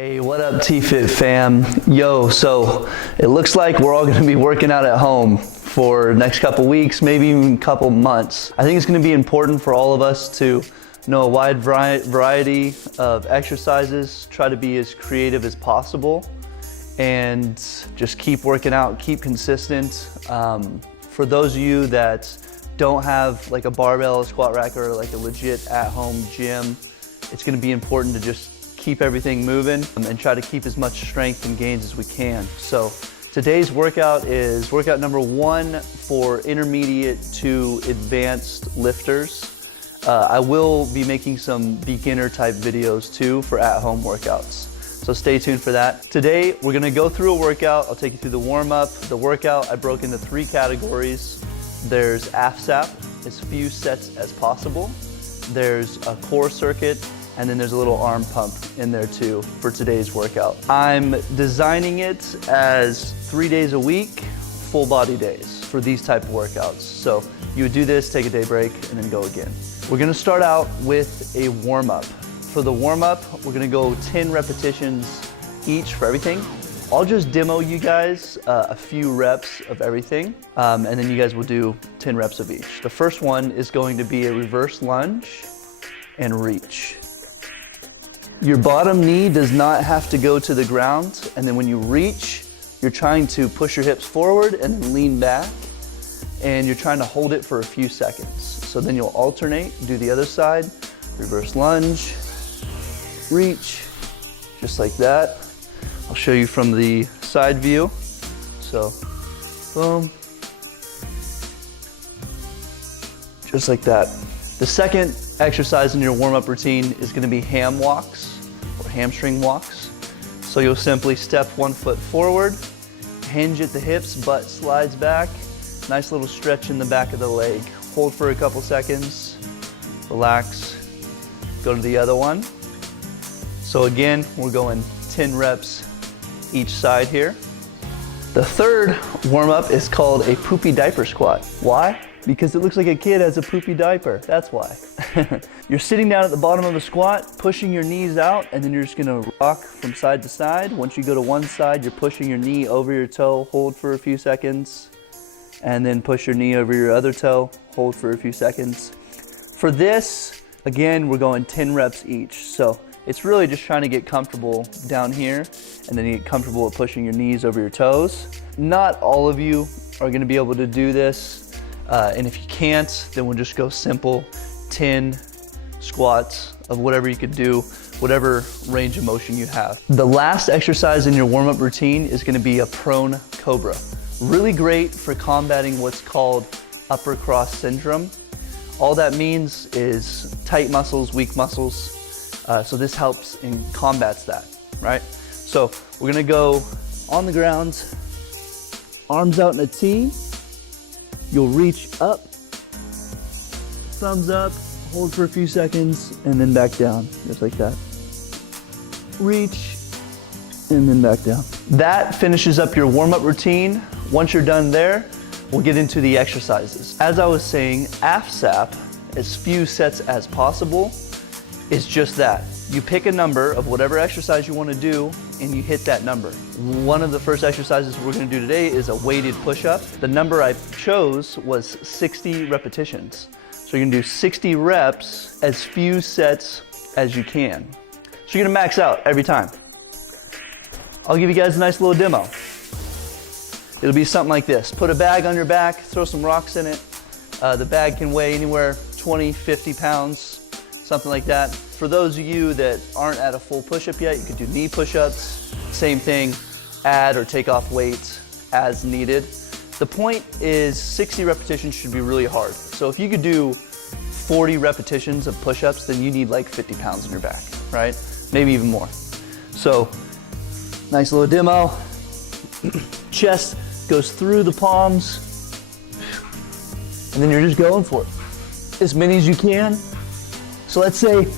Hey, what up T-Fit fam? Yo, so it looks like we're all gonna be working out at home for the next couple weeks, maybe even a couple months. I think it's gonna be important for all of us to know a wide variety of exercises, try to be as creative as possible, and just keep working out, keep consistent. For those of you that don't have like a barbell, a squat rack, or like a legit at-home gym, it's gonna be important to just keep everything moving and try to keep as much strength and gains as we can. So today's workout is workout number 1 for intermediate to advanced lifters. I will be making some beginner type videos too for at-home workouts. So stay tuned for that. Today we're gonna go through a workout. I'll take you through the warm-up. The workout I broke into 3 categories. There's AFSAP, as few sets as possible. There's a core circuit, and then there's a little arm pump in there too for today's workout. I'm designing it as 3 days a week, full body days for these type of workouts. So you would do this, take a day break, and then go again. We're gonna start out with a warm-up. For the warm-up, we're gonna go 10 repetitions each for everything. I'll just demo you guys a few reps of everything, and then you guys will do 10 reps of each. The first one is going to be a reverse lunge and reach. Your bottom knee does not have to go to the ground, and then when you reach, you're trying to push your hips forward and then lean back, and you're trying to hold it for a few seconds. So then you'll alternate, do the other side, reverse lunge, reach, just like that. I'll show you from the side view. So, boom, just like that. The second exercise in your warm-up routine is gonna be ham walks or hamstring walks. So you'll simply step 1 foot forward, hinge at the hips, butt slides back, nice little stretch in the back of the leg. Hold for a couple seconds, relax, go to the other one. So again, we're going 10 reps each side here. The third warm-up is called a poopy diaper squat. Why? Because it looks like a kid has a poopy diaper, that's why. You're sitting down at the bottom of a squat, pushing your knees out, and then you're just gonna rock from side to side. Once you go to one side, you're pushing your knee over your toe, hold for a few seconds, and then push your knee over your other toe, hold for a few seconds. For this, again, we're going 10 reps each. So it's really just trying to get comfortable down here, and then you get comfortable with pushing your knees over your toes. Not all of you are gonna be able to do this. And if you can't, then we'll just go simple 10 squats of whatever you could do, whatever range of motion you have. The last exercise in your warm-up routine is gonna be a prone cobra. Really great for combating what's called upper cross syndrome. All that means is tight muscles, weak muscles. So this helps and combats that, right? So we're gonna go on the ground, arms out in a T. You'll reach up, thumbs up, hold for a few seconds, and then back down, just like that. Reach, and then back down. That finishes up your warm-up routine. Once you're done there, we'll get into the exercises. As I was saying, AFSAP, as few sets as possible, is just that. You pick a number of whatever exercise you want to do, and you hit that number. One of the first exercises we're going to do today is a weighted push-up. The number I chose was 60 repetitions. So you're going to do 60 reps, as few sets as you can. So you're going to max out every time. I'll give you guys a nice little demo. It'll be something like this. Put a bag on your back, throw some rocks in it. The bag can weigh anywhere 20, 50 pounds, something like that. For those of you that aren't at a full push-up yet, you could do knee push-ups. Same thing, add or take off weights as needed. The point is 60 repetitions should be really hard. So if you could do 40 repetitions of push-ups, then you need like 50 pounds in your back, right? Maybe even more. So nice little demo. Chest goes through the palms, and then you're just going for it. As many as you can. So let's say,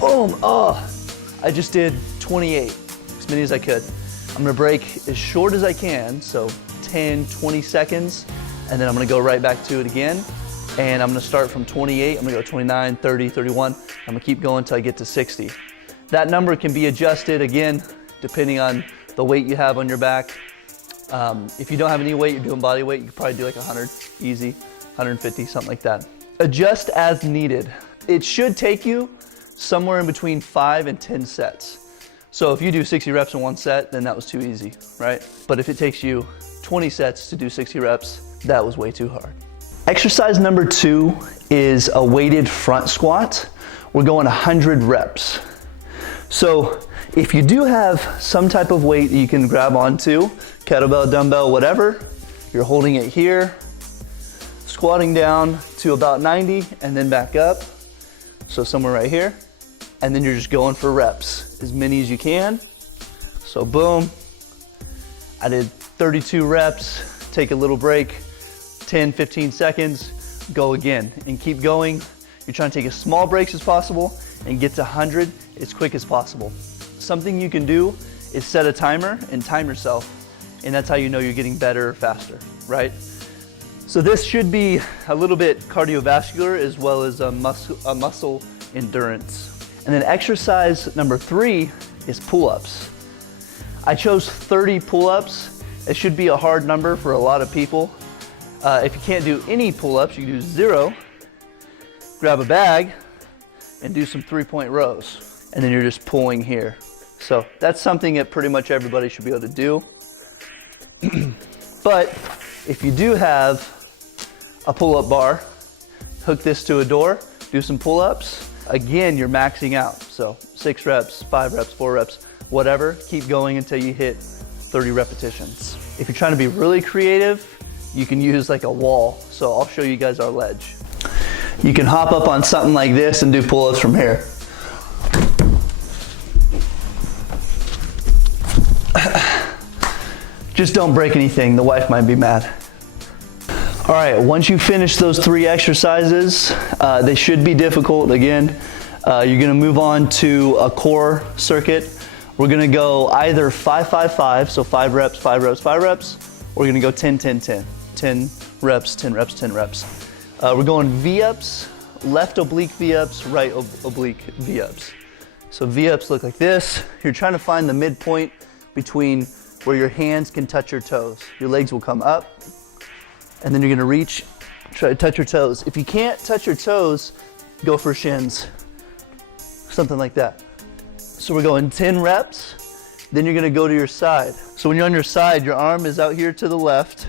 boom, I just did 28, as many as I could. I'm gonna break as short as I can, so 10, 20 seconds, and then I'm gonna go right back to it again. And I'm gonna start from 28, I'm gonna go 29, 30, 31. I'm gonna keep going until I get to 60. That number can be adjusted again, depending on the weight you have on your back. If you don't have any weight, you're doing body weight, you could probably do like 100, easy, 150, something like that. Adjust as needed. It should take you somewhere in between 5 and 10 sets. So if you do 60 reps in one set, then that was too easy, right? But if it takes you 20 sets to do 60 reps, that was way too hard. Exercise number 2 is a weighted front squat. We're going 100 reps. So if you do have some type of weight that you can grab onto, kettlebell, dumbbell, whatever, you're holding it here, squatting down to about 90 and then back up. So somewhere right here. And then you're just going for reps, as many as you can. So boom, I did 32 reps, take a little break, 10, 15 seconds, go again, and keep going. You're trying to take as small breaks as possible and get to 100 as quick as possible. Something you can do is set a timer and time yourself, and that's how you know you're getting better or faster, right? So this should be a little bit cardiovascular as well as a muscle endurance. And then exercise number 3 is pull-ups. I chose 30 pull-ups. It should be a hard number for a lot of people. If you can't do any pull-ups, you can do 0, grab a bag, and do some 3-point rows. And then you're just pulling here. So that's something that pretty much everybody should be able to do. But if you do have a pull-up bar, hook this to a door, do some pull-ups. Again, you're maxing out. So 6 reps, 5 reps, 4 reps, whatever. Keep going until you hit 30 repetitions. If you're trying to be really creative, you can use like a wall. So I'll show you guys our ledge. You can hop up on something like this and do pull-ups from here. Just don't break anything. The wife might be mad. All right, once you finish those 3 exercises, they should be difficult. Again, you're gonna move on to a core circuit. We're gonna go either 5-5-5, so 5 reps, 5 reps, 5 reps, or we're gonna go 10-10-10. 10 reps, 10 reps, 10 reps. We're going V-ups, left oblique V-ups, right oblique V-ups. So V-ups look like this. You're trying to find the midpoint between where your hands can touch your toes. Your legs will come up, and then you're gonna reach, try to touch your toes. If you can't touch your toes, go for shins, something like that. So we're going 10 reps, then you're gonna go to your side. So when you're on your side, your arm is out here to the left.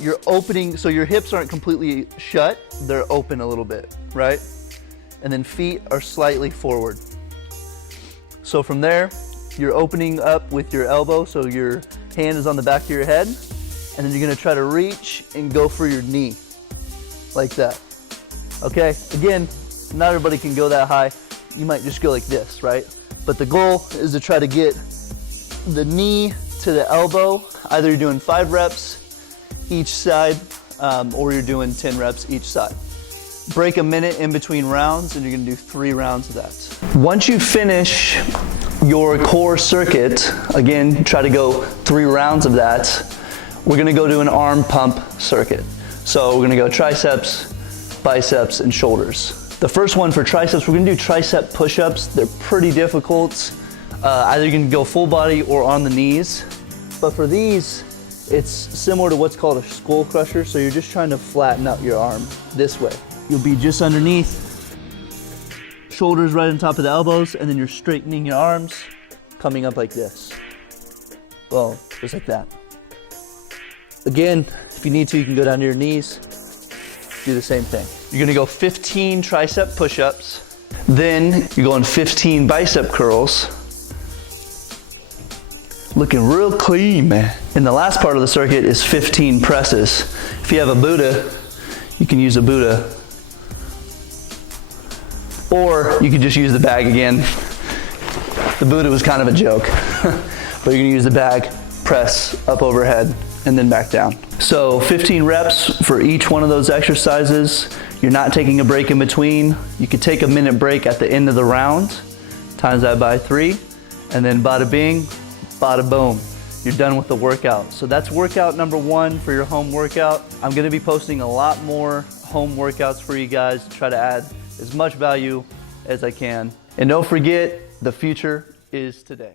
You're opening, so your hips aren't completely shut, they're open a little bit, right? And then feet are slightly forward. So from there, you're opening up with your elbow, so your hand is on the back of your head, and then you're gonna try to reach and go for your knee, like that. Okay, again, not everybody can go that high. You might just go like this, right? But the goal is to try to get the knee to the elbow. Either you're doing 5 reps each side, or you're doing 10 reps each side. Break a minute in between rounds, and you're gonna do 3 rounds of that. Once you finish your core circuit, again, try to go 3 rounds of that, we're gonna go to an arm pump circuit. So we're gonna go triceps, biceps, and shoulders. The first one for triceps, we're gonna do tricep push-ups. They're pretty difficult. Either you can go full body or on the knees. But for these, it's similar to what's called a skull crusher. So you're just trying to flatten out your arm this way. You'll be just underneath, shoulders right on top of the elbows, and then you're straightening your arms, coming up like this. Boom, just like that. Again, if you need to, you can go down to your knees, do the same thing. You're gonna go 15 tricep push-ups, then you're going 15 bicep curls. Looking real clean, man. And the last part of the circuit is 15 presses. If you have a Buddha, you can use a Buddha. Or you could just use the bag again. The Buddha was kind of a joke. But you're gonna use the bag, press up overhead, and then back down. So 15 reps for each one of those exercises. You're not taking a break in between. You could take a minute break at the end of the round, times that by 3, and then bada bing, bada boom. You're done with the workout. So that's workout number 1 for your home workout. I'm gonna be posting a lot more home workouts for you guys to try to add as much value as I can. And don't forget, The future is today.